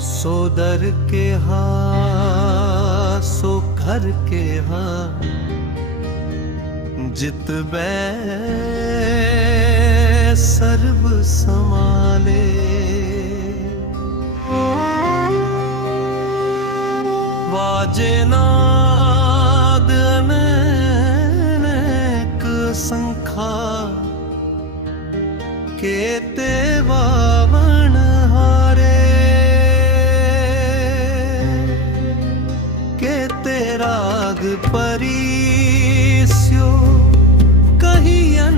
ਸੋ ਦਰ ਕੇ ਹਾਂ ਸੋ ਘਰ ਕੇ ਹਾਂ। ਜਿਤ ਬੈ ਸਰਬ ਸਮਾਲੇ ਵਾਜੇ ਨਾਦ ਰਾਗ ਪਰੀਸਿਓ ਕਹੀਨ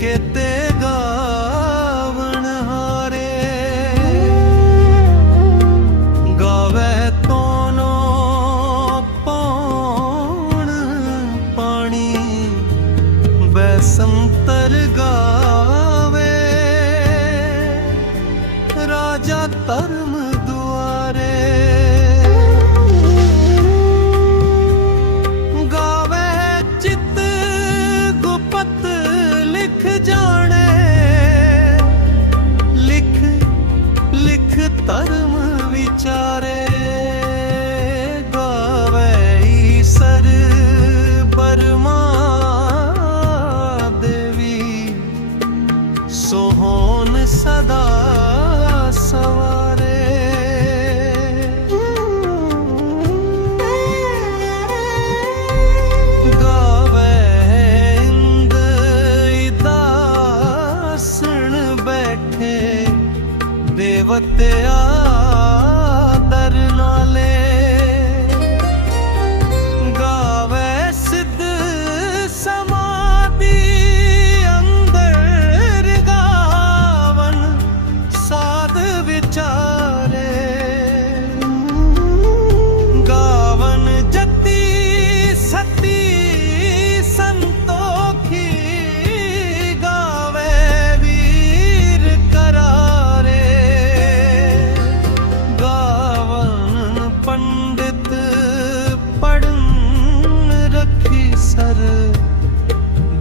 ਕੇਤੇ ਗਾਵਣ ਹਾਰੇ ਗਾਵੇ ਤੋਨੋ ਪੌਣ ਪਾਣੀ ਬੈਸੰਤਰ ਗਾਵੇ ਰਾਜਾ ਧਰਮ ਦੁਆਰੇ ਦੇਵਤਿਆ ਦਰ ਨਾਲੇ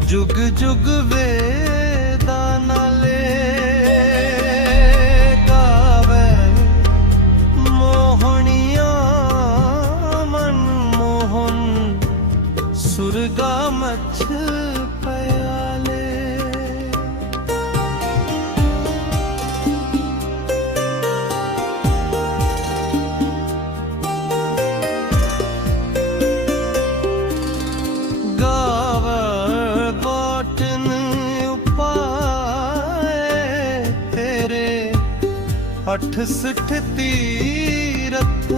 जुग जुग वे ਅਠ ਸਿੱਠ ਤੀਰਥ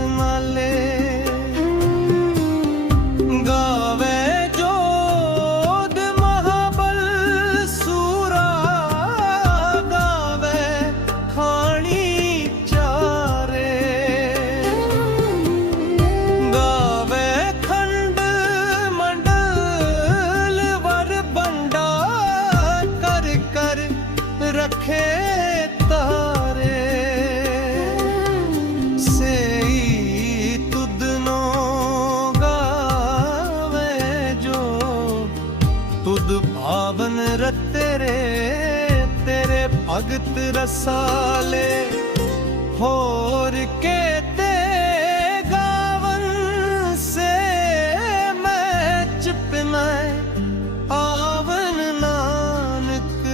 ਭਗਤ ਰਸਾਲੇ, ਹੋਰ ਕੇ ਤੇ ਗਾਵਨ ਸੇ ਮੈਂ ਚਪਨਾਏ ਆਵਨ ਨਾਨਕ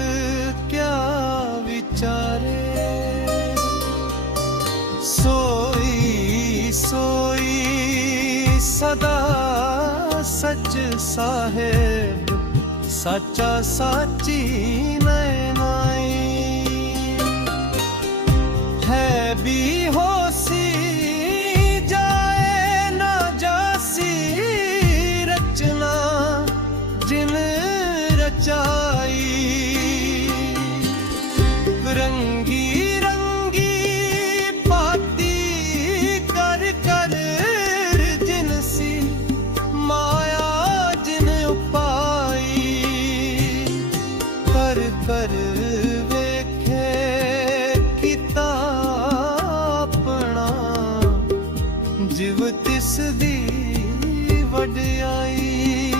ਕਿਆ ਵਿਚਾਰੇ। ਸੋਈ ਸੋਈ ਸਦਾ ਸੱਚ ਸਾਹਿਬ, ਸੱਚਾ ਸਾਚੀ be home. ਜਿਸ ਦੀ ਵਡਿਆਈ।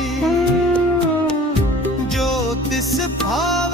ਜੋ ਤਿਸ ਭਾ